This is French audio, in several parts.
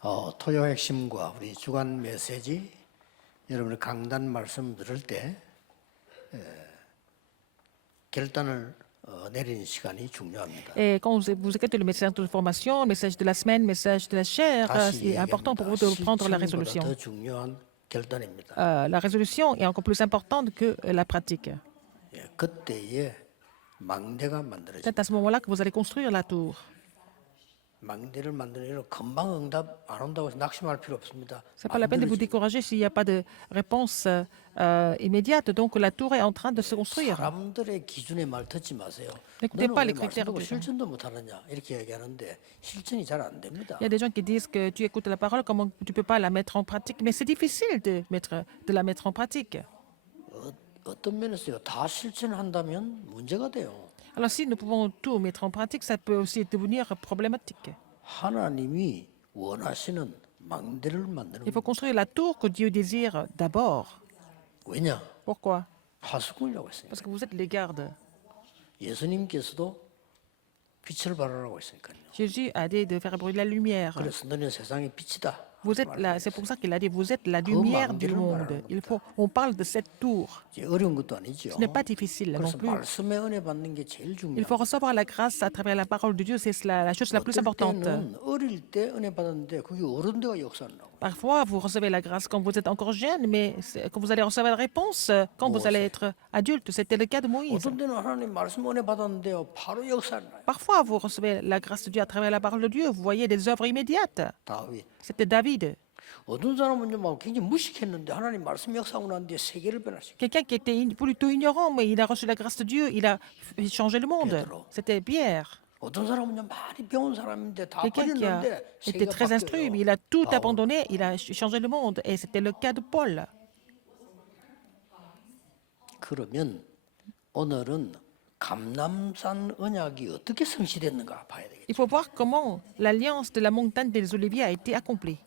토요 핵심과 우리 주간 메시지 여러분의 강단 말씀 들을 때 결단을 내리는 시간이 중요합니다. Et quand vous écoutez le message de formation, le message de la semaine, le message de la chair, 다시 c'est important pour 얘기합니다. vous de prendre la 실천보다 résolution. 더 중요한 결단입니다. La résolution est encore plus importante que la pratique. 그때에 망대가 만들어집니다. C'est à ce moment-là que vous allez construire la tour. 망대를 만드는 금방 응답 안 온다고 해서 낙심할 필요 없습니다. Ce n'est pas la peine de vous décourager s'il n'y a pas de réponse immédiate. Donc la tour est en train de se construire. 사람들의 기준의 말 듣지 마세요. N'écoutez 너는 pas 왜 les critères 말씀도 des gens. 실천도 못하느냐 이렇게 얘기하는데 실천이 잘 안 됩니다. Il y a des gens qui disent que tu écoutes la parole, comment tu ne peux pas la mettre en pratique. Mais c'est difficile de la mettre en pratique. 어떤 면에서요 다 실천한다면 문제가 돼요. Alors si nous pouvons tout mettre en pratique, ça peut aussi devenir problématique. 하나님이 원하시는 망대를 만드는 Il faut construire la tour que Dieu désire d'abord. 왜냐? Pourquoi? 파수꾼이라고 했으니까. Parce que vous êtes les gardes. 예수님께서도 빛을 발하라고 했으니까요. Jésus a dit de faire brûler la lumière. 그래서 너는 세상의 빛이다. Vous êtes c'est pour ça qu'il a dit, vous êtes la lumière du monde. On parle de cette tour. 어려운 것도 아니죠. Ce n'est pas difficile non 그래서 plus. 말씀의 은혜 받는 게 제일 Il 중요해요. faut recevoir la grâce à travers la parole de Dieu, c'est la chose la plus 어떨 importante. 때는 어릴 때 은혜 받았는데 그게 어른 데가 역사를 나고. Parfois, vous recevez la grâce quand vous êtes encore jeune, mais quand vous allez recevoir la réponse quand vous allez être adulte. C'était le cas de Moïse. 어떤 때는 하나님 말씀 은혜 받았는데요 바로 역사를 나요. Parfois, vous recevez la grâce de Dieu à travers la parole de Dieu. Vous voyez des œuvres immédiates. 다윗. C'était David. 어떤 사람은 막 굉장히 무식했는데 하나님 말씀 역사하고 난 뒤에 세계를 변화시켜. Quelqu'un qui était plutôt ignorant, mais il a reçu la grâce de Dieu, il a changé le monde. C'était Pierre. 어떤 사람은 많이 배운 사람인데 다 Quelqu'un qui a 버렸는데 été 세계가 très instruit, mais 바뀌어요. il a tout abandonné, il a changé le monde. Et c'était le cas de Paul. 그러면 오늘은 감람산 언약이 어떻게 성취됐는가 봐야 되겠죠. Il faut voir comment l'alliance de la montagne des Oliviers a été accomplie.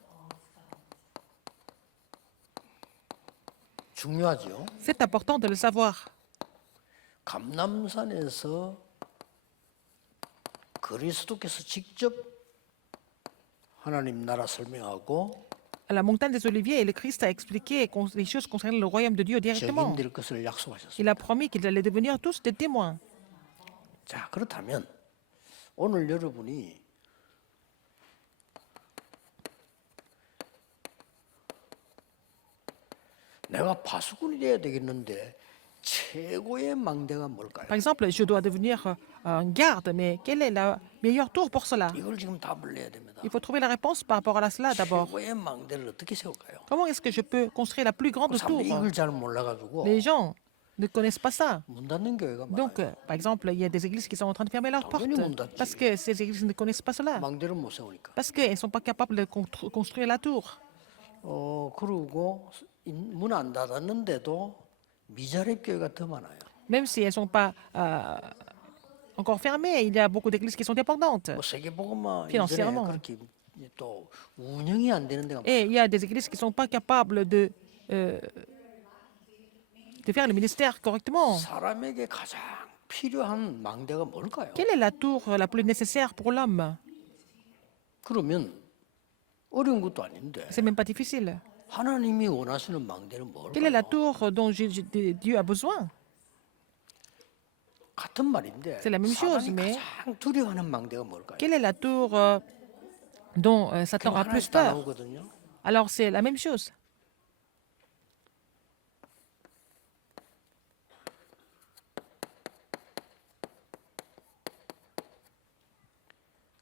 중요하죠. C'est important de le savoir. 감람산에서 그리스도께서 직접 하나님 나라 설명하고 À la montagne des Oliviers, le Christ a expliqué les choses concernant le royaume de Dieu directement. 증인될 것을 약속하셨습니다. Il a promis qu'ils allaient devenir tous des témoins. 자, 그렇다면 오늘 여러분이 내가 파수꾼이 돼야 되겠는데 최고의 망대가 뭘까요? Par exemple, je dois devenir un garde, mais quelle est la meilleure tour pour cela? 이걸 지금 답을 내야 됩니다. Il faut trouver la réponse par rapport à cela d'abord. 최고의 망대를 어떻게 세울까요? Comment est-ce que je peux construire la plus grande tour? 사람들이 이걸 잘 몰라가지고 Les gens ne connaissent pas ça. 문 닫는 교회가 Donc, 많아요. par exemple, il y a des églises qui sont en train de fermer leurs portes parce que ces églises ne connaissent pas cela, 망대를 못 세우니까. parce qu'elles ne sont pas capables de construire la tour. 그리고 문 안 닫았는데도 미자립 교회가 더 많아요. Même si elles ne sont pas encore fermées, il y a beaucoup d'églises qui sont dépendantes. 뭐 세계복음화 Financièrement. 이전에 그렇게 또 운영이 안 되는 데가 Et il y a des églises qui ne sont pas capables de faire le ministère correctement. 사람에게 가장 필요한 망대가 뭘까요? Quelle est la tour la plus nécessaire pour l'homme? 그러면 어려운 것도 아닌데 C'est même pas difficile. 하나님이 원하시는 망대는 Quelle est la 뭘까요? tour dont Dieu a besoin? 같은 말인데 C'est la même chose, 사단이 mais- 가장 두려워하는 망대가 뭘까요? Quelle est la tour dont Satan a plus 하나씩 다 peur? 나오거든요. Alors c'est la même chose.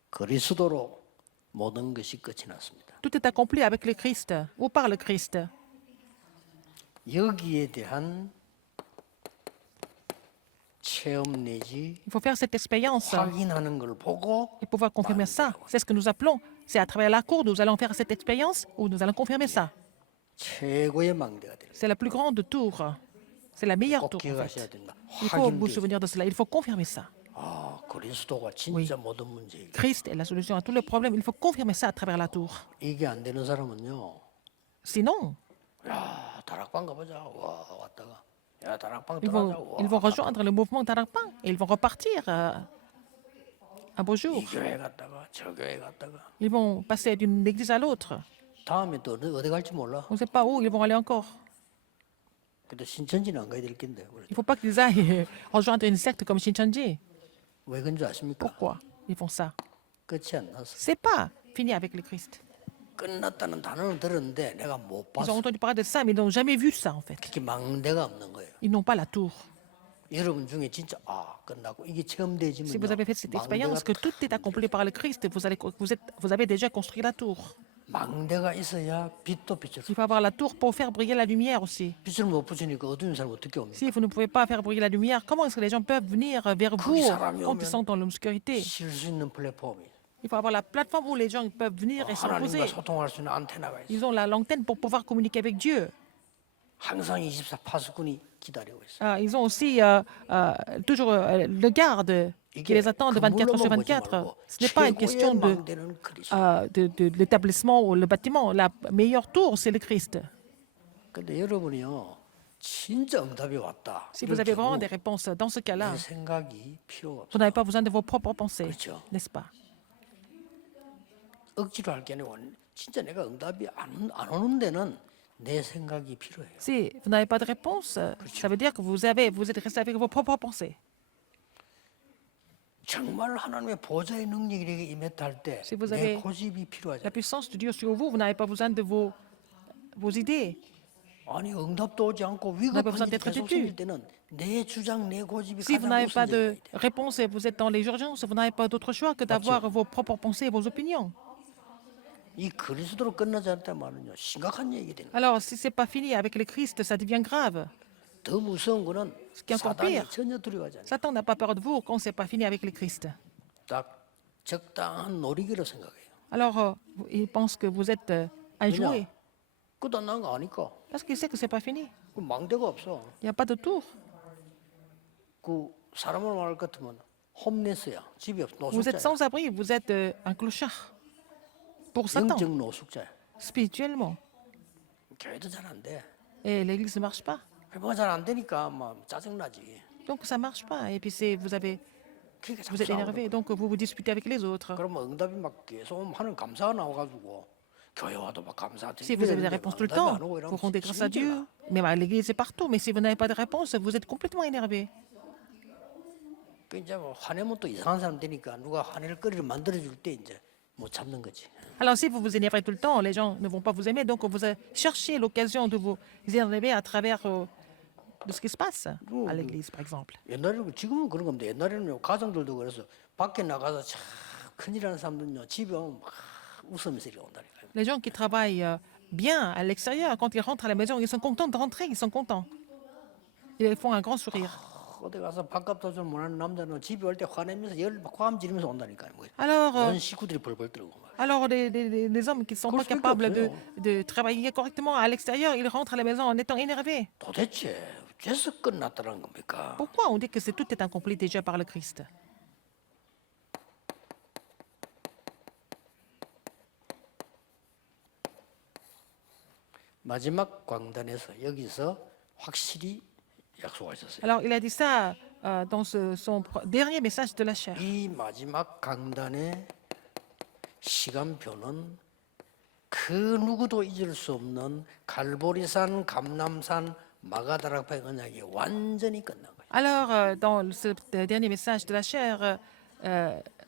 그리스도로 모든 것이 끝이 났습니다. Tout est accompli avec le Christ ou par le Christ. 여기에 대한 체험 내지 Il faut faire cette expérience 확인하는 걸 보고 et pouvoir confirmer ça. C'est ce que nous appelons. C'est à travers la cour nous allons faire cette expérience où nous allons confirmer ça. 최고의 망대가 됩니다. C'est la plus grande tour. C'est la meilleure 꼭 tour. En 기억하셔야 fait. 됩니다. Il faut vous 확인되지. souvenir de cela. Il faut confirmer ça. 그리스도가 진짜 모든 문제 해결. Christ est la solution à tous les problèmes. Il faut confirmer ça à travers la tour. 이게 안 되는 사람은요. Sinon, 야 다락방 가보자. 와 왔다가 야 다락방 ils 들어가자. vont rejoindre le mouvement Tarakpan et ils vont repartir. un beau jour, 이 교회 갔다가 저 교회 갔다가 ils vont passer d'une église à l'autre. 다음에 또 어디 갈지 몰라. On ne sait pas où ils vont aller encore. 근데 신천지는 안 가야 될 텐데. Il ne faut pas qu'ils aillent rejoindre une secte comme Shincheonji. 왜 그런 줄 아십니까? Pourquoi ils font ça? 끝이 안 났어. C'est pas fini avec le Christ. 끝났다는 단어는 들었는데 내가 못 Ils ont 봤어. entendu parler de ça, mais ils n'ont jamais vu ça en fait. 특히 망대가 없는 거예요. Ils n'ont pas la tour. 여러분 중에 진짜 끝나고 이게 처음 되지면요. Si vous avez fait cette 망대가 expérience que tout est accompli par le Christ, vous avez déjà construit la tour. 망대가 있어야 빛도 빛을. Il faut avoir la tour pour faire briller la lumière aussi. 빛을 못 붙이니까 어두운 사람 어떻게 옵니까? Si vous ne pouvez pas faire briller la lumière, comment est-ce que les gens peuvent venir vers vous quand ils sont dans l'obscurité? 쉴 수 있는 플랫폼이. Il faut avoir la plateforme où les gens peuvent venir et se reposer. 하나님과 소통할 수 있는 안테나가 있어. Ils ont l'antenne pour pouvoir communiquer avec Dieu. 항상 24 파수꾼이 기다리고 있어. Ils ont aussi toujours le garde qui les attend de 24 heures sur 24. Ce n'est pas une question 망대는 그리스도. de l'établissement ou le bâtiment. La meilleure tour, c'est le Christ. 근데 여러분이요. 진짜 응답이 왔다. Si vous avez vraiment des réponses dans ce cas-là, 내 생각이 필요가 없어. vous n'avez pas besoin de vos propres pensées, 그렇죠. n'est-ce pas? 억지로 할 게 아니고 진짜 내가 응답이 안 오는 데는 내 생각이 필요해요. Si vous n'avez pas de réponse, ça veut dire que vous êtes resté avec vos propres pensées. 정말 하나님의 보좌의 능력이 내게 임했다 할 때 Si vous 내 avez 고집이 La 필요하잖아요. puissance de Dieu sur vous, vous n'avez pas besoin de vos idées. 아니 응답도 오지 않고 n'avez pas besoin 위급한 일이 d'être 계속 têtu. 생길 때는 내 주장, 내 고집이 Si vous 가장 n'avez pas 우선적이어야 de 돼. réponse et vous êtes dans les urgences, vous n'avez pas d'autre choix que d'avoir vos propres pensées et vos opinions. 이 그리스도로 끝나지 않다 말은요 심각한 얘기 되는. Alors, si ce n'est pas fini avec le Christ, ça devient grave. 더 무서운 거는 qui est encore 사단이 pire. 전혀 두려워하지 않아요. Satan n'a pas peur de vous quand ce n'est pas fini avec le Christ. 딱 적당한 놀이기로 생각해요. Alors, il pense que vous êtes un jouet. 끝안 난 거 아니까. Parce qu'il sait que ce n'est pas fini. 그 망대가 없어. Il n'y a pas de tour. 그 사람으로 말할 것 같으면 홈레스야. 집이 없어. Vous êtes 노숙자야. sans abri, vous êtes un clochard. Pour Satan, 영적 노숙자야. spirituellement. 교회도 잘 안 돼. Et l'église ne marche pas. 회복이 잘 안 되니까 막 짜증나지. Donc, ça ne marche pas. Et puis, vous 그러니까 êtes 자꾸 싸우는 énervé. Donc, vous vous disputez avec les autres. 그러면 응답이 막 계속 하는 감사가 나와가지고 교회 와도 막 감사드리고 Si vous avez des réponses tout le temps, vous rendez grâce à Dieu. Mais l'église est partout. Mais si vous n'avez pas de réponse, vous êtes complètement énervé. 그 이제 뭐 화내면 또 이상한 사람 되니까 누가 화낼 거리를 만들어줄 때 이제 못 참는 거지. Alors, si vous vous énervez tout le temps, les gens ne vont pas vous aimer. Donc, vous cherchez l'occasion de vous énerver à travers de ce qui se passe à l'église, par exemple. 옛날에는 지금은 그런 겁니다. 옛날에는요 가정들도 그래서 밖에 나가서 참 큰일하는 사람들은요 집에 오면 막 웃으면서 이렇게 온다니까요. Les gens qui travaillent bien à l'extérieur, quand ils rentrent à la maison, ils sont contents de rentrer, ils sont contents. Ils font un grand sourire. 어디 가서 밥값도 좀 못하는 남자는 집에 올 때 화내면서 화음 지르면서 온다니까요. 뭐. Alors, 온 식구들이 벌벌 떨고 막. les hommes qui ne sont pas capables de travailler correctement à l'extérieur, ils rentrent à la maison en étant énervés. 도대체 죄서 끝났다는 겁니까? Pourquoi on dit que tout est accompli déjà par le Christ? 마지막 광단에서 여기서 확실히 약속하셨어요. Alors, il a dit ça dans son dernier message de la chair. 이 마지막 강단의 시간표는 그 누구도 잊을 수 없는 갈보리산, 감남산, 마가다락파의 언약이 완전히 끝난 거예요. Alors, dans ce dernier message de la chair,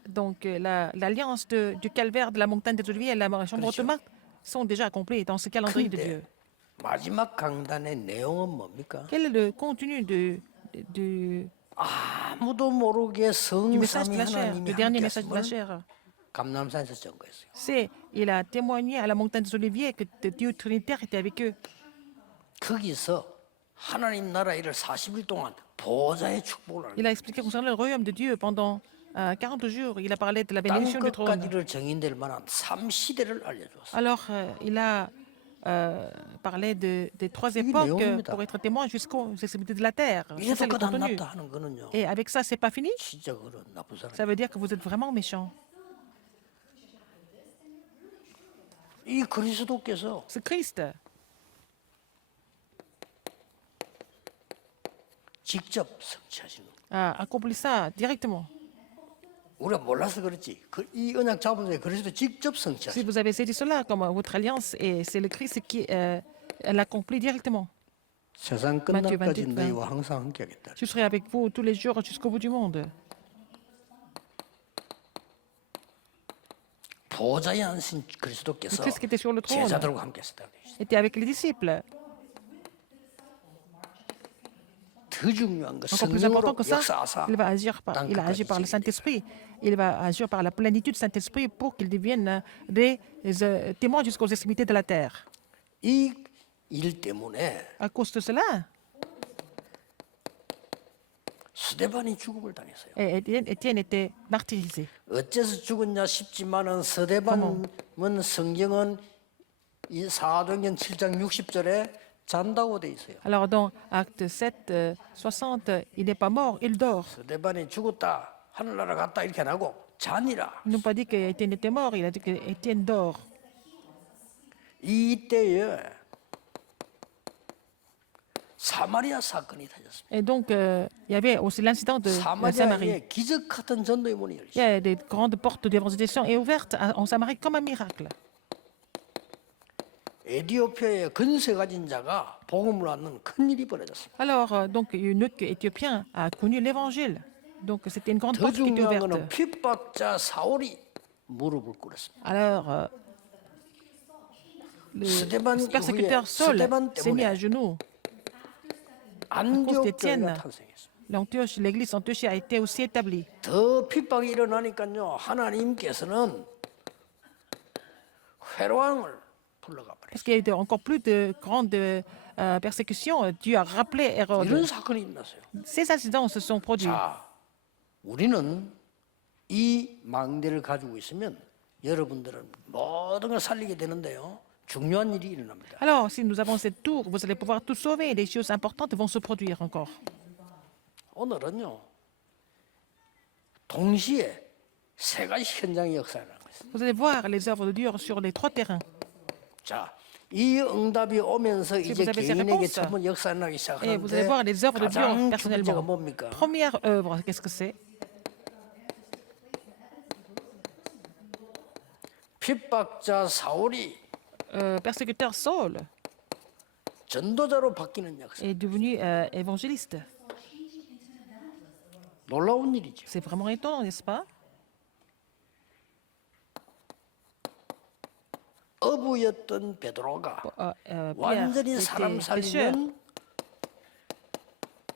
donc l'alliance du calvaire, de la montagne des Oliviers et la chambre haute marque sont déjà accomplis dans ce calendrier de Dieu. 근데 마지막 강단의 내용은 뭡니까? Quel est le contenu du 아무도 모르게 message 성삼위 de la chair, 하나님이 du dernier message de la 함께했음을 chair? 감남산에서 증거했어요. C'est, il a témoigné à la montagne des Oliviers que Dieu Trinitaire était avec eux. 거기서 하나님 나라 일을 40일 동안 보좌의 축복을 Il a expliqué concernant le royaume de Dieu pendant 40 jours. Il a parlé de la bénédiction du trône. 땅끝까지를 정인될 만한 3시대를 알려줬어요. Alors, il a parlé des trois époques 내용입니다. pour être témoin jusqu'aux extrémités de la terre. C'est 이래도 ça le 끝 안 contenu. 났다 하는 거는요. Et avec ça, c'est pas fini. 진짜 그런 나쁜 사람. Ça veut dire que vous êtes vraiment méchant. 이 그리스도께서 Ce Christ 직접 성취하시는 거예요. a accompli ça directement. 우리가 몰라서 그렇지. 이 언약 잡으면 그리스도 직접 Si 성취하셨어요. vous avez saisi cela comme votre alliance, et c'est le Christ qui l'accomplit directement. 세상 Matthieu 끝날까지 28, 너희와 항상 함께하겠다. Je serai avec vous tous les jours jusqu'au bout du monde. 보좌에 앉으신 Le 그리스도께서 Christ qui était sur le trône 제자들과 함께했다. était avec les disciples. 더 중요한 거 Encore plus 성령으로 important que ça, 역사하사 il a agi par le 땅끝까지 Saint-Esprit. Il va agir par la plénitude du Saint-Esprit pour qu'ils deviennent des témoins jusqu'aux extrémités de la terre. 이일 때문에 À cause de cela, 스데반이 죽음을 당했어요. Étienne était martyrisé. 어째서 죽었냐 싶지만은 스데반은 성경은 이 사도행전 7장 60절에 잔다고 돼 있어요. Alors dans Acte 7, 60, il n'est pas mort, il dort. 스데반이 죽었다, 하늘나라 갔다 이렇게 안 하고 잔이라. Ils n'ont pas dit qu'Étienne était mort, il a dit qu'Étienne dort. 이때에 사마리아 사건이 터졌습니다. Et donc, il y avait aussi l'incident de la Samarie. 사마리아에 기적 같은 전도의 문이 Il y 열렸어요. a des grandes portes d'évangélisation et ouvertes en Samarie comme un miracle. 에티오피아의 근세 가진 자가 복음을 얻는 큰 일이 벌어졌습니다. Alors, donc, une eunuque éthiopien a connu l'évangile. Donc, c'était une grande 더 porte qui était 중요한 ouverte. 것은 핍박자 사울이 무릎을 꿇었습니다. Alors, le 스데반 persécuteur 이후에 Saul 스데반 s'est mis à 때문에 genoux. 안디옥 d'Étienne. 교회가 탄생했습니다. L'Antioche, l'église Antioche a été aussi établie. 더 핍박이 일어나니까요. 하나님께서는 회로왕을 불러가 버렸어요. Parce qu'il y a eu encore plus de grandes persécutions, Dieu a rappelé Hérode. 이런 사건이 일어났어요. Ces incidents se sont produits. 자, 우리는 이 망대를 가지고 있으면 여러분들은 모든 걸 살리게 되는데요. 중요한 일이 일어납니다. Alors, si nous avons cette tour, vous allez pouvoir tout sauver et des choses importantes vont se produire encore. 오늘은요. 동시에 세 가지 현장의 역사를 하고 있습니다. Vous allez voir les œuvres de Dieu sur les trois terrains. 자, 이 응답이 오면서 이제 vous avez ces 개인에게 réponses, 전문 역사를 나기 Et vous allez voir 시작하는데 les œuvres de Dieu 가장 첫 번째가 personnellement. 뭡니까? Première œuvre, qu'est-ce que c'est? 핍박자 사울이 Persécuteur Saul 전도자로 바뀌는 역사. est devenu évangéliste. 놀라운 일이죠. C'est vraiment étonnant, n'est-ce pas? 어부였던 베드로가 Pierre 완전히 était 사람 pécheur. 살리는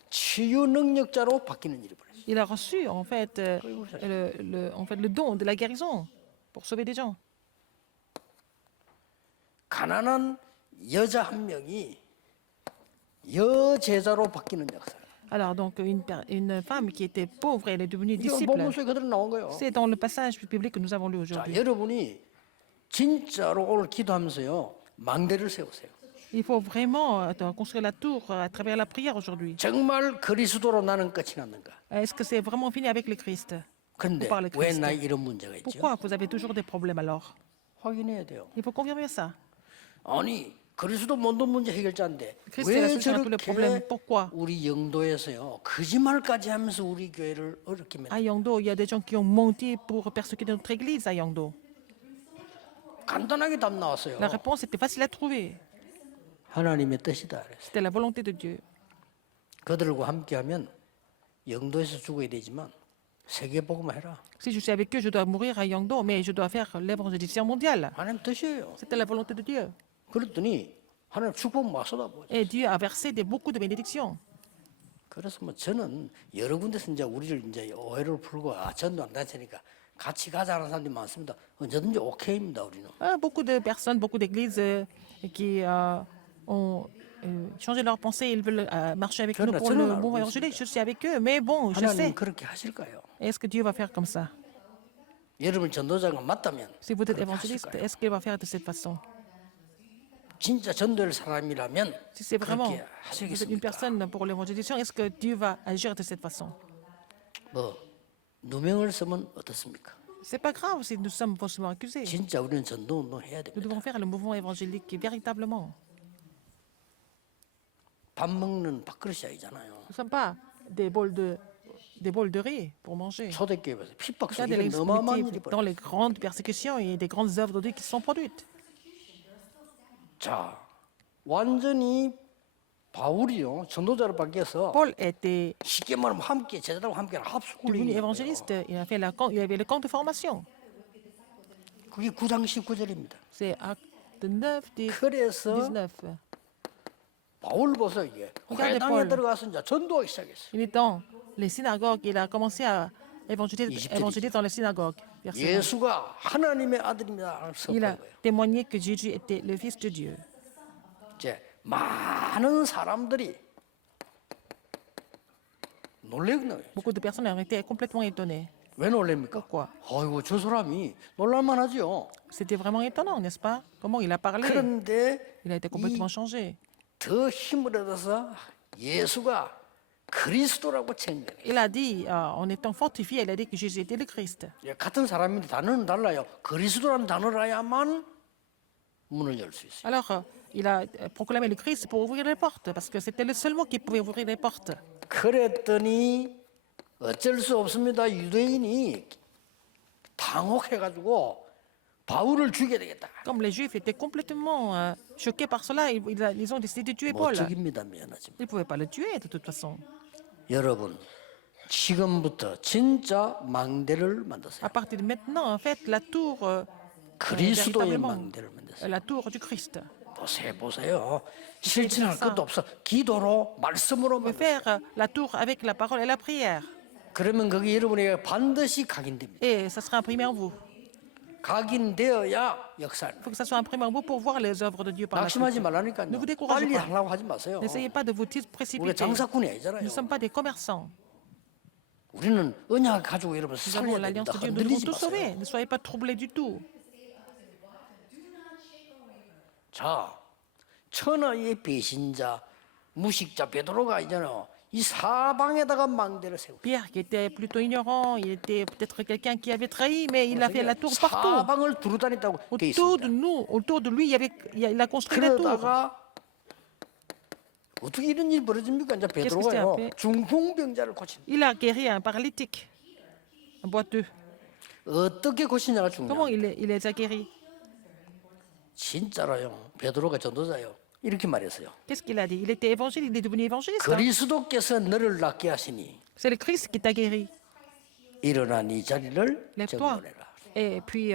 치유 능력자로 바뀌는 일이 벌어졌어요. Il a reçu en fait, le don de la guérison pour sauver des gens. 가난한 여자 한 명이 여제자로 바뀌는 역사. Alors donc une femme qui était pauvre, elle est devenue 이거 disciple. 본문 속에 그대로 나온 거예요. C'est dans le passage biblique que nous avons lu 자, aujourd'hui. 여러분이 진짜로 오늘 기도하면서요. 망대를 세우세요. Il faut vraiment construire la tour à travers la prière aujourd'hui. 정말 그리스도로 나는 끝이 났는가? Est-ce que c'est vraiment fini avec le Christ? 근데 par le 왜 Christ. 나 이런 문제가 있죠? Pourquoi vous avez toujours des problèmes alors? 확인해야 돼요. Il faut confirmer ça. 아니 그리스도 모든 문제 해결자인데 그리스도의 왜 solution à tous les problèmes. 저렇게 Pourquoi? 우리 영도에서요 거짓말까지 하면서 우리 교회를 어렵게 만들? À Yangdo, il y a des gens qui ont menti pour persécuter notre église à Yangdo. 간단하게 답 나왔어요. La réponse était facile à trouver. 하나님의 뜻이다. 그랬어요. C'était la volonté de Dieu. 그들과 함께하면 영도에서 죽어야 되지만 세계 복음만 해라. Si je suis avec eux, je dois mourir à Yangdo, mais je dois faire l'évangélisation mondiale. 하나님 뜻이에요. C'était la volonté de Dieu. 그랬더니 하나님 축복 막 쏟아부어. Et Dieu a versé beaucoup de bénédictions. 그래서 뭐 저는 여러 군데서 이제 우리를 이제 오해를 풀고 전도 안 다니니까 같이 가자는 사람들이 많습니다. 언제든지 오케이입니다 우리는. Beaucoup de personnes, beaucoup d'églises qui ont changé leur pensée, ils veulent marcher avec nous pour le mouvement évangélique. Je suis avec eux, mais bon, je sais. 하나님 그렇게 하실까요? Est-ce que Dieu va faire comme ça? 여러분 전도자가 맞다면 Si vous êtes 그렇게 évangéliste, 하실까요? est-ce qu'il va faire de cette façon? 진짜 전도할 사람이라면 Si c'est vraiment 그렇게 vous êtes une 하시겠습니까? personne pour l'évangélisation, est-ce que Dieu va agir de cette façon? 뭐 누명을 쓰면 어떻습니까? C'est pas grave si nous sommes faussement accusés. 진짜 우리는 전도 운동 해야 Nous 됩니다. devons faire le mouvement évangélique véritablement. 밥 먹는 밥그릇이 아니잖아요. Nous ne sommes pas des bols des bols de riz pour manger. 초대교회에서 핍박 Regardez 속에 les 어마어마한 일이 primitifs. Dans 벌어요. les grandes persécutions, il y a des grandes œuvres de Dieu qui sont produites. 자, 완전히 바울이요 전도자로 바뀌어서 Paul était 쉽게 말하면 함께 제자들과 함께 devenu 합숙훈련이에요. évangéliste. Il a fait il avait le camp de formation. 그게 9장 19절입니다. C'est acte 9, 10, 그래서 19. 바울 보세요 이게 Regardez 회당에 Paul. 들어가서 이제 전도하기 시작했어요. Il est dans les synagogues. Il a commencé à Égypte. évangéliser dans les synagogues. Verset 20. 예수가 하나님의 아들입니다. Il a 선포한 거예요. témoigné que Jésus était le Fils de Dieu. 이제 많은 사람들이 놀래는 거예요. Beaucoup de personnes ont été complètement étonnées. 왜 놀랍니까? Pourquoi? 아이고 저 사람이 놀랄만하죠. C'était vraiment étonnant, n'est-ce pas? Comment il a parlé? 그런데 Il a été complètement changé. 더 힘을 얻어서 예수가 그리스도라고 증명해요. Il a dit, en étant fortifié, il a dit que Jésus était le Christ. 예, 같은 사람인데 단어는 달라요. 그리스도라는 단어라야만 문을 열 수 있어요. Alors, il a proclamé le Christ pour ouvrir les portes, parce que c'était le seul mot qui pouvait ouvrir les portes. 그랬더니 어쩔 수 없습니다. 유대인이 당혹해가지고 바울을 죽여야 되겠다. Comme les Juifs étaient complètement choqués par cela, ils ont décidé de tuer 못 Paul. 죽입니다. 미안하지만. Ils ne pouvaient pas le tuer de toute façon. 여러분 지금부터 진짜 망대를 만드세요. À partir de maintenant, en fait, la tour, 그리스도의 véritablement, 망대를 만드세요. la tour du Christ. 보세요. 실천할 것도 없어. 기도로 말씀으로 On peut 만드세요. faire la tour avec la parole et la prière. 그러면 거기 여러분에게 반드시 각인됩니다. Et ça sera imprimé en vous. 각인되어야 역사를. Il faut que ça soit imprimé en vous pour voir les œuvres de Dieu par la suite. 낙심하지 말라니까요. Ne vous découragez 빨리 pas. 하려고 하지 마세요. N'essayez pas de vous 우리가 précipiter. 장사꾼이 Nous 아니잖아요. ne sommes pas des commerçants. 우리는 언약을 가지고 여러분 Nous avons 살려야 l'alliance 됩니다. de Dieu. Nous devons 흔들리지 tout sauver. 마세요. Ne soyez pas troublés du tout. 자, 천하의 배신자, 무식자 베드로가 있잖아요. 이 사방에다가 망대를 세우고 Pierre, qui était plutôt ignorant, il était peut-être quelqu'un qui avait trahi, mais il a fait la tour partout. 사방을 두루다녔다고 돼 Autour de 있습니다. nous, autour de lui, il a construit la tour. 그러다가 어떻게 이런 일이 벌어집니까? 이제 Qu'est-ce qui s'est 베드로가요 fait? 중풍병자를 고친. Il a guéri un paralytique, un boiteux. 어떻게 고치냐가 Comment 중요해요. il les a guéris? 진짜로요. 베드로가 전도자요. 이렇게 말했어요. Qu'est-ce qu'il a dit? Il était évangile, il est devenu évangéliste. hein. 그리스도께서 너를 낫게 하시니 C'est le Christ qui t'a guéri. 일어나 네 자리를 Lève-toi. 정돈해라. Et puis,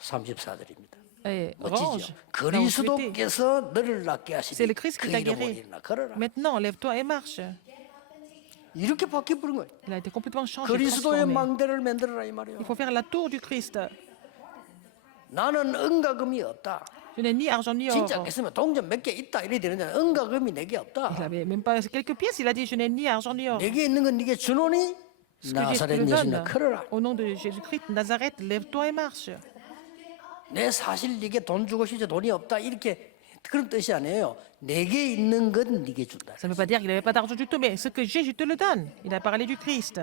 34절입니다. range. 멋지죠. là où tu étais. 그리스도께서 너를 낫게 하시니 C'est le Christ 그 qui t'a 이름으로 guéri. 일어나 걸어라. Maintenant, lève-toi et marche. 이렇게 바뀌어버린 거예요. Il a été complètement changé, 그리스도의 transformé. 망대를 만들어라 이 말이에요. Il faut faire la tour du Christ. 나는 은가금이 없다. Je n'ai ni argent ni or. 진짜 있으면 동전 몇 개 있다 이래 되는데 은가금이 내게 Il 없다. avait même pas quelques pièces. Il a dit, je n'ai ni argent ni or. 내게 있는 건 네게 주노니 Ce que j'ai te 나사렛 le 예수님 donne. 걸어라. Au nom de Jésus-Christ, Nazareth, lève-toi et marche. 내 사실 네게 돈 주고 싶지 돈이 없다 이렇게 그런 뜻이 아니에요. 내게 있는 건 네게 준다. Ça ne veut pas dire qu'il n'avait pas d'argent du tout, mais ce que j'ai, je te le donne. Il a parlé du Christ.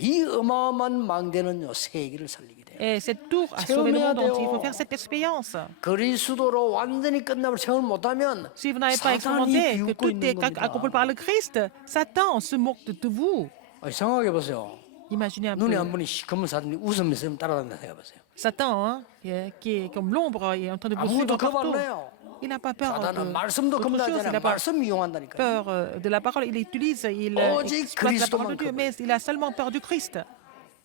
이 어마어마한 망대는요 세계를 살리게 돼요. Et cette tour a sauvé le monde entier. Il faut faire cette expérience. 그리스도로 완전히 끝남을 체험을 못하면 Si vous n'avez pas 사단이 expérimenté que 비웃고 tout 있는 est 겁니다. accompli par le Christ, Satan se moque de vous. 생각해 보세요. Imaginez un 눈에 peu. 한 분이 시커먼 사람이 웃으면서 따라다닌다 생각해 보세요. Satan, hein, qui est comme l'ombre, il est en train de vous 아무도 suivre 겁 안 partout. 내요. Il n'a pas peur 사단은 de 말씀도 autre chose. Il 겁나잖아요. n'a pas 말씀 이용한다니까. peur de la parole. Il 오직 exploite la parole de Dieu, 그리스도만큼은. mais il a seulement peur du Christ.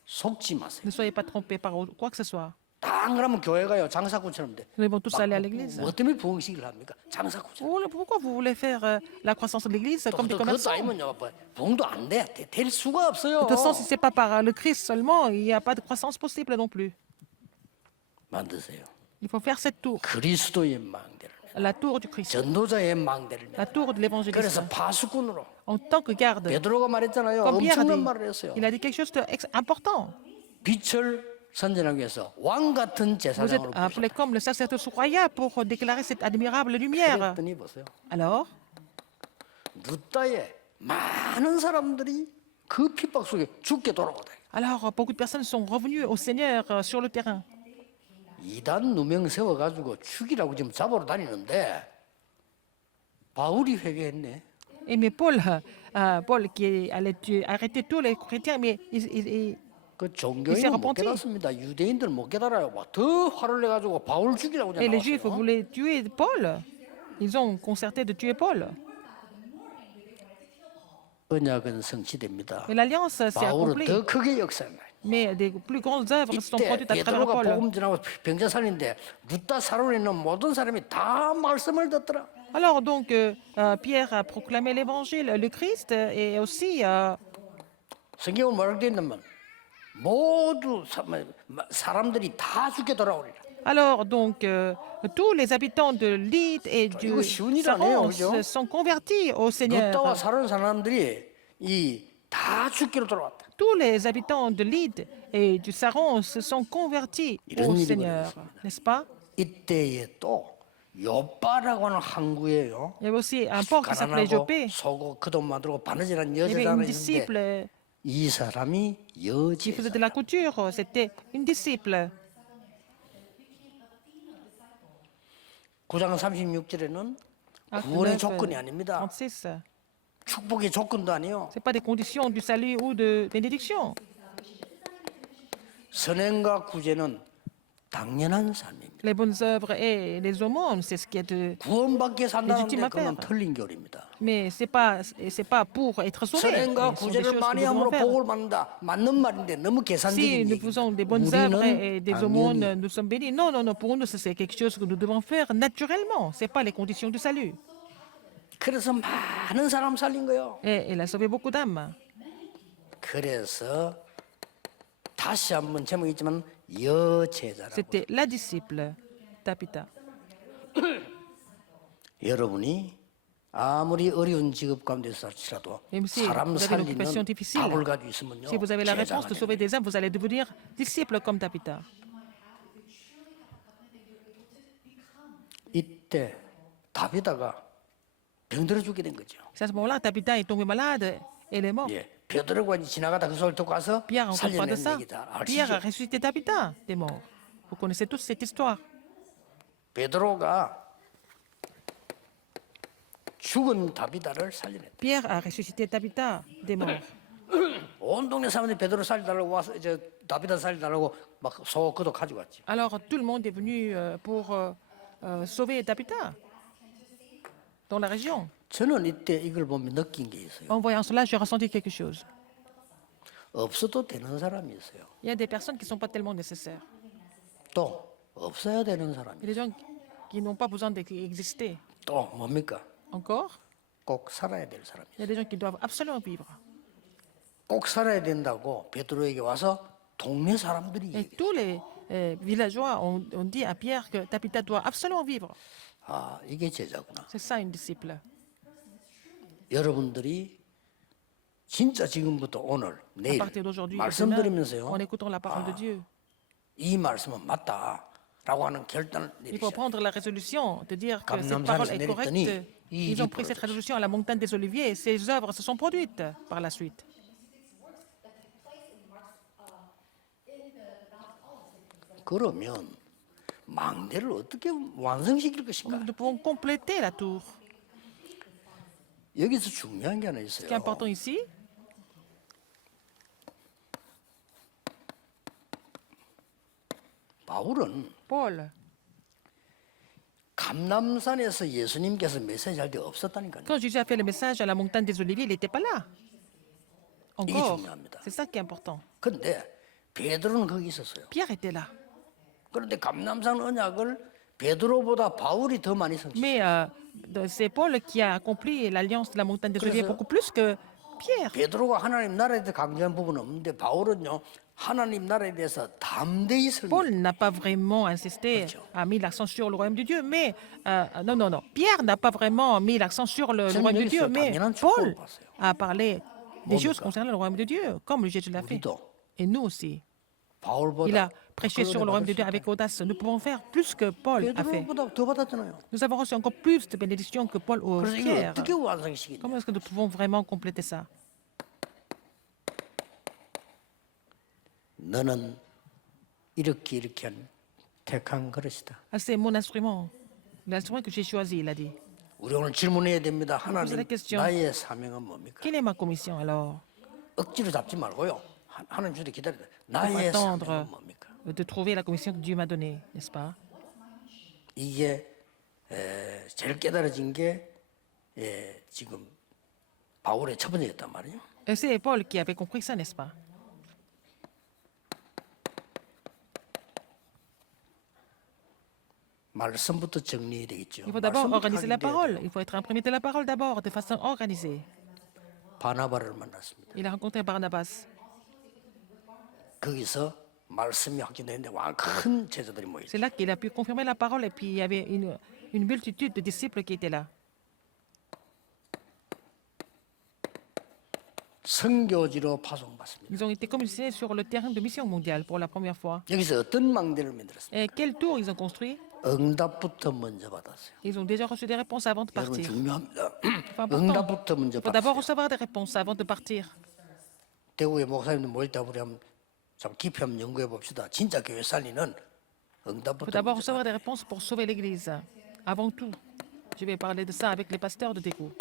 속지 마세요. Ne soyez pas trompés par quoi que ce soit. 딱 그러면 교회가요 장사꾼처럼 돼. Nous devons tous aller à l'église. 뭐 때문에 부흥식을 합니까? 장사꾼처럼. Pourquoi vous voulez faire la croissance de l'église comme des 그것도 commerçants? 아니면요, 뭐 부흥도 안 돼. 될 수가 없어요. De toute façon, si ce n'est pas par le Christ seulement, il n'y a pas de croissance possible non plus. 만드세요. Il faut faire cette tour, 그리스도의 망대를, la tour du Christ, 전도자의 망대를. la tour de 그래서 l'évangélisme. 파수꾼으로 En tant que garde, 베드로가 말했잖아요. comme Pierre 엄청난 dit, 말을 했어요. il a dit quelque chose d'important. 빛을 선전하기 위해서 왕 같은 Vous êtes 제사장으로 appelé comme le sacerdoce royal pour déclarer cette admirable lumière. 그랬더니 보세요. Alors, 루다에 많은 사람들이 그 핍박 속에 죽게 돌아오다. alors beaucoup de personnes sont revenues au Seigneur sur le terrain. 이단 누명 세워가지고 죽이라고 지금 잡으러 다니는데 바울이 회개했네. Et mais Paul qui allait arrêter tous les chrétiens, mais 그 s'est 종교인은 못 repenti. 깨닫습니다. 유대인들 못 깨달아요. 더 화를 내가지고 바울 죽이라고 이제 Et les Juifs 나왔어요. voulaient tuer Paul. Ils ont concerté de tuer Paul. 언약은 성취됩니다. Et l'alliance s'est 바울은 accomplie. 더 크게 역사를 해요. Mais des plus grandes œuvres se sont 이때 produites à travers 베드로가 Paul. 복음 전하고 병자살인데 루다 사론에 있는 모든 사람이 다 말씀을 듣더라. Alors donc, Pierre a proclamé l'évangile, le Christ, et aussi 성경은 뭐라고 되어 있냐면 모두 사람들이 다 죽게 돌아오리라. alors donc tous les habitants de Lydde et 이거 du 쉬운 일 아니에요, Saron 그죠? sont convertis au Seigneur. 루다와 사론 사람들이 이 다 죽기로 돌아왔다. Tous les habitants de Lydde et du Saron se sont convertis 이런 au 일이 Seigneur, n'est-ce pas? 이때에 또 요빠라고 하는 항구예요. Il y avait aussi un port qui s'appelait 가난하고 Jopé. 속고 그돈 만들고 바느질한 Il y avait 여자가 une 있는데 disciple 이 사람이 qui faisait de 여제자. la couture. C'était une disciple. 9장 36절에는 Acte 구원의 9, 조건이 아닙니다. 36. 축복의 조건도 아니요. Ce n'est pas des conditions du salut ou de bénédiction. 선행과 구제는 당연한 삶입니다. Les bonnes œuvres et les aumônes, c'est ce qui est de... 구원받게 산다는데 légitime à 그건 faire. 틀린 교리입니다. Mais ce n'est pas pour être sauvé. 선행과 Ce sont des 구제를 choses que 많이 nous 함으로 devons faire. 복을 받는다. 맞는 말인데 너무 Si 계산적인 nous 얘기. faisons des bonnes œuvres et 우리는 des aumônes, 당연히 nous sommes bénis. Non, non, non. Pour nous, c'est quelque chose que nous devons faire naturellement. Ce n'est pas les conditions du salut. 그래서 많은 사람 살린 거예요. Et il a sauvé beaucoup d'âmes. 그래서 다시 한번 제목이 있지만 여제자라고. C'était la disciple, Tabitha. 여러분이 아무리 어려운 직업 가운데서 살지라도 Même si 사람 vous avez une profession 살리는 difficile, 답을 가지고 있으면요. si vous avez la réponse de 제자가 sauver 됩니다. des âmes, vous allez devenir disciple comme Tabitha. 이때 다비다가 병들어 죽게 된 거죠. C'est à ce moment-là, Tabitha est tombée malade et elle est morte. 예, 베드로가 지나가다 그 소리를 듣고 가서 Pierre, en comprend de 살려낸 ça. 얘기다. Pierre a 아시죠? ressuscité Tabitha des morts. Vous connaissez tous cette histoire. 베드로가 죽은 다비다를 살려냈다. Pierre a ressuscité Tabitha des morts. 온 동네 사람들이 베드로 살려달라고 와서 이제 다비다 살려달라고 막 소고도 가지고 왔지. Alors tout le monde est venu pour sauver Tabitha dans la région. 저는 이때 이걸 보면 느낀 게 있어요. En voyant cela, j'ai ressenti quelque chose. 없어도 되는 사람이 있어요. Il y a des personnes qui ne sont pas tellement nécessaires. 또 없어야 되는 사람이. Il y a des gens qui n'ont pas besoin d'exister. 또 뭡니까? Encore, 꼭 살아야 될 사람이. il y a des gens qui doivent absolument vivre. 꼭 살아야 된다고 베드로에게 와서 동네 사람들이 Et 얘기해요. tous les villageois ont dit à Pierre que Tabitha doit absolument vivre. 아, 이게 제자구나. C'est ça une disciple. 여러분들이 진짜 지금부터 오늘 À 내일 partir d'aujourd'hui, et 말씀 demain, 들으면서요. en écoutant la parole de Dieu, 이 말씀은 맞다라고 하는 결단을 il faut 내리셔야 prendre la résolution de dire que cette 감남산에서 parole est 내렸더니 correcte. 이 Ils ont 일이 pris cette 벌어졌어요. résolution à la montagne des Oliviers et ces œuvres se sont produites par la suite. 그러면 망대를 어떻게 완성시킬 것인가? Nous pouvons compléter la tour. 여기서 중요한 게 하나 Ce qui est 있어요. important ici, 바울은 Paul, 감남산에서 예수님께서 메시지할 때 없었다니까요. quand Jésus a fait le message à la montagne des Oliviers, il n'était pas là. Encore. 중요합니다. C'est ça qui est important. 근데 베드로는 거기 있었어요. Pierre était là. 그런데 감남산 언약을 베드로보다 바울이 더 많이 성취. Mais c'est Paul qui a accompli l'alliance de la montagne des Oliviers beaucoup plus que Pierre. 베드로가 하나님 나라에 대해 강조한 부분은 없는데 바울은요 하나님 나라에 대해서 담대히 설명. Paul n'a pas vraiment insisté, a mis l'accent sur le royaume de Dieu, mais non, non, non. Pierre n'a pas vraiment mis l'accent sur le royaume de Dieu, mais Paul a parlé des choses concernant le royaume de Dieu, comme Jésus l'a fait. 우리도 Et nous aussi. Il 바울보다 a prêché sur le royaume de Dieu avec audace. Nous pouvons faire plus que Paul a fait. 베드로보다 더 받았잖아요. Nous avons reçu encore plus de bénédictions que Paul ou 그래서 이걸 Pierre. 어떻게 완성시키냐? Comment est-ce que nous pouvons vraiment compléter ça? 너는 이렇게 한 택한 그릇이다. Ah, c'est mon instrument. L'instrument que j'ai choisi, il a dit. 우리 오늘 질문해야 됩니다. Posez la 하나님, question. 나의 사명은 뭡니까? Quelle est ma commission alors? 억지로 잡지 말고요. 하나님 주되 기다려. Il faut 나의 attendre 사명은 뭡니까? de trouver la commission que Dieu m'a donnée, n'est-ce pas? 이게 제일 깨달아진 게 지금 바울의 첫 번째였단 말이에요. Et c'est Paul qui avait compris ça, n'est-ce pas? 말씀부터 정리해야 되겠죠. Il faut d'abord 말씀부터 organiser la 각인돼야 parole. 돼요. Il faut être imprimé de la parole d'abord, de façon organisée. 바나바를 만났습니다. Il a rencontré Barnabas. 거기서 말씀이 확진되는데 큰 제자들이 모였어요. C'est là qu'il a pu confirmer la parole et puis il y avait une multitude de disciples qui étaient là. 선교지로 파송받습니다. Ils ont été commissionnés sur le terrain de mission mondiale pour la première fois. 여기서 어떤 망대를 만들었습니까? Et quel tour ils ont construit? 응답부터 먼저 받았어요. Ils ont déjà reçu des réponses avant de 여러분 partir. 중요합니다. important. 응답부터 먼저 Il faut d'abord 받았어요. recevoir des réponses avant de partir. 대구의 목사님들 모일 때 우리 한번 좀 깊이 한번 연구해 봅시다. 진짜 교회 살리는 Il faut 응답부터 d'abord 먼저 recevoir des réponses pour sauver l'Église. Avant tout, je vais parler de ça avec les pasteurs de Daegu.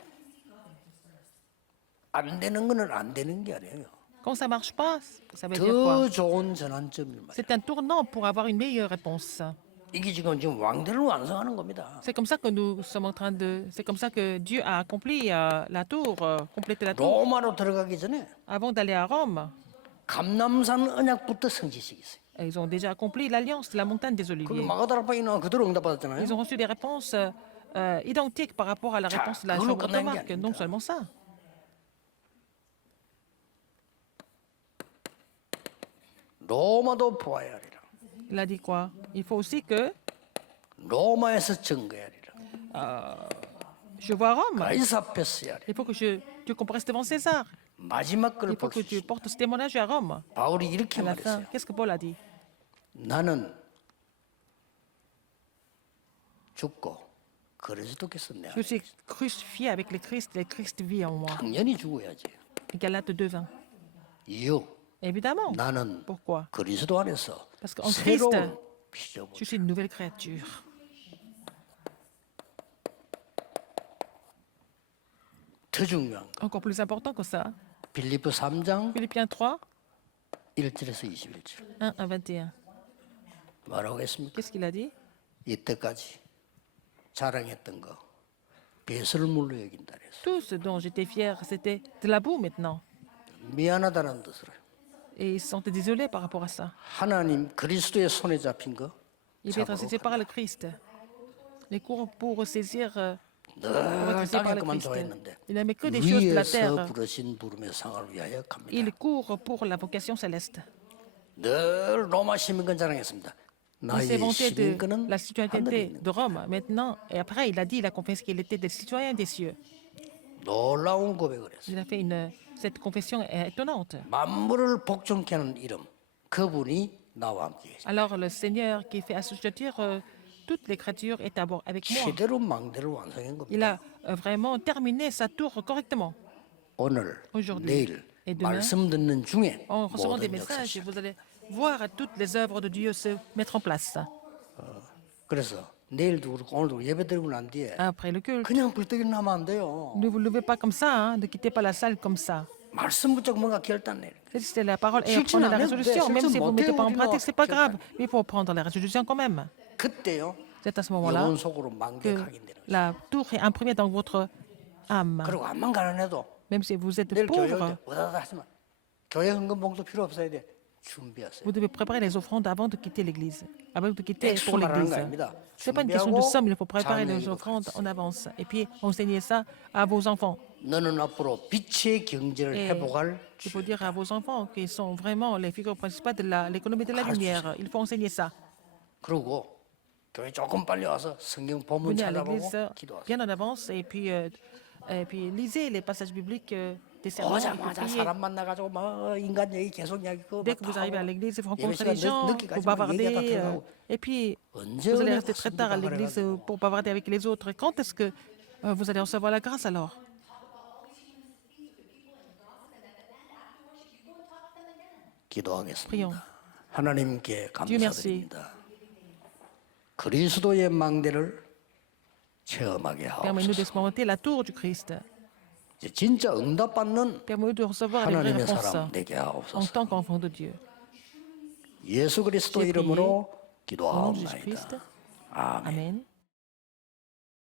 안 되는 거는 안 되는 게 아니에요. Quand ça ne marche pas, ça veut dire quoi? 더 좋은 전환점일 말이에요. C'est un tournant pour avoir une meilleure réponse. 이게 지금 왕대를 완성하는 겁니다. C'est comme ça que nous sommes en train de. C'est comme ça que Dieu a accompli la tour, complété la tour. 로마로 들어가기 전에 Avant d'aller à Rome, 감남산 언약부터 성취식이 있어요. ils ont déjà accompli l'alliance de la montagne des 거기 Oliviers. 마가다락방이나 그대로 응답받았잖아요. Ils ont reçu des réponses identiques par rapport à la réponse de la 그걸로 chambre de 끝난 게 Marc. Non 아닙니다. seulement ça. 로마도 보아야 하리라. Il a dit quoi? Il faut aussi que 로마에서 증거해야 하리라. je vois Rome. 가이사 앞에 서야 하리라. Il faut que tu comparesses devant César. 마지막 걸 Il faut 볼 que 수 tu 있습니다. portes ce témoignage à Rome. 바울이 이렇게 À la fin, 말했어요. qu'est-ce que Paul a dit? 나는 죽고 그리스도께서 내 Je 안에 suis crucifié avec le Christ vit en moi. 당연히 죽어야지. Galates 2:20. 이유 Évidemment. 나는 Pourquoi? 그리스도 안에서 Parce qu'en 새로운 Christ, 피조물. je suis une nouvelle créature. 더 중요한 거. Encore plus important que ça. 빌립보 3장 Philippiens 3, 1절에서 21절. 1 à 21. 뭐라고 했습니까? Qu'est-ce qu'il a dit? 이때까지 자랑했던 거 배설물로 여긴다 그랬어. Tout ce dont j'étais fier, c'était de la boue maintenant. 미안하다는 뜻으로. Et ils se sentaient désolés par rapport à ça. 하나님 그리스도의 손에 잡힌 거 Il va être saisi par le Christ. Les cours pour saisir, pour être 늘 saisi par 땅에 le 그만 Christ. 좋아했는데 Il n'aimait que des choses de la 위에서 terre. 부르신 부름의 상을 위하여 갑니다. Il court pour la vocation céleste. 늘 로마 시민권 자랑했습니다. Il s'est 나의 vanté de 시민권은 la 하늘에 citoyenneté 있는 de Rome. Maintenant, et après, il a dit, il a confessé qu'il était des citoyens des cieux. 놀라운 고백을 했어요. Il a fait cette confession est étonnante. 만물을 복종케 하는 이름 그분이 나와 함께 계십니다. Alors, le Seigneur qui fait assujettir toutes les créatures est d'abord avec moi. 제대로 망대를 완성한 겁니다. Il a vraiment terminé sa tour correctement. 오늘 Aujourd'hui 내일 et demain, 말씀 듣는 중에 En recevant des 모든 messages, 역사시. vous allez voir toutes les œuvres de Dieu se mettre en place. 그래서 내일도 그렇고 오늘도 예배 드리고 난 뒤에 Après le culte, 그냥 불떡이 나면 안 돼요. ne vous levez pas comme ça, hein, ne quittez pas la salle comme ça. 말씀 붙잡고 뭔가 결단 내는 거예요. C'est la parole et 실천 prendre la 안 해도 돼. résolution. Même si vous ne mettez pas en 실천 pratique, c'est pas 못해요, grave. Mais il faut prendre la résolution quand même. 그때요 C'est à ce moment-là 영혼 속으로 망대 que 각인되는 거예요. la tour est imprimée dans votre âme. 그리고 암만 가난해도 Même si vous êtes 내일 교회 pauvre, 올때 와다다 하지만 교회 헌금 봉도 필요 없어야 돼. 준비하세요. vous devez préparer les offrandes avant de quitter l'église. Avant de quitter 액수 pour 말하는 거 l'église. 아닙니다. Ce n'est pas une question de 준비하고 somme, il faut préparer les 자녀에게 offrandes 가르치세요. en avance. Et puis enseigner ça à vos enfants. 너는 앞으로 빛의 경제를 Et 회복할 il faut dire à vos enfants qu'ils sont vraiment les figures principales de l'économie de la lumière. Il faut enseigner ça. 그리고 교회 조금 빨리 와서 성경 본문 Venez à 찾아보고 l'église 기도하세요. bien en avance et puis lisez les passages bibliques des sermons. Et puis 오자마자 priez. 사람 만나가지고 막 인간 얘기 계속 이야기 그거 Dès 막 que vous 다 arrivez à 하고 l'église, vous 예배 rencontrez 시간 les gens, 늦게까지 vous 막 bavardez, 얘기하다 들어가고 et puis 언제 vous allez 은혜 rester très 받습니까? tard à l'église 그래가지고 pour bavarder avec les autres. Quand est-ce que vous allez recevoir la grâce alors? 기도하겠습니다. Prions. 하나님께 Dieu merci. 감사드립니다. 그리스도의 망대를 체험하게 Permets-nous 하옵소서. d'expérimenter la tour du Christ. 이제 진짜 응답받는 Permets-nous de recevoir les vraies 하나님의 réponses 사람 되게 en 하옵소서. tant qu'enfant de Dieu. 예수 그리스도 J'ai prié 이름으로 Au nom de Jésus-Christ. 기도하옵나이다. 아멘. Amen.